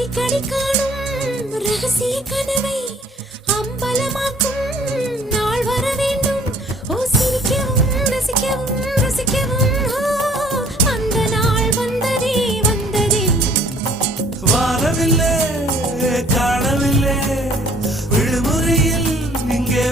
அடிக்கடி காணும் ரகசிய கனவை அம்பலமாக்கும் நாள் வர வேண்டும். ஓ சிரிக்கவும் ரசிக்கவும் ருசிக்கவும் அந்த நாள் வந்ததே வந்ததே. வாரவில்லை காணவில்லை விடுமுறையில் இங்கே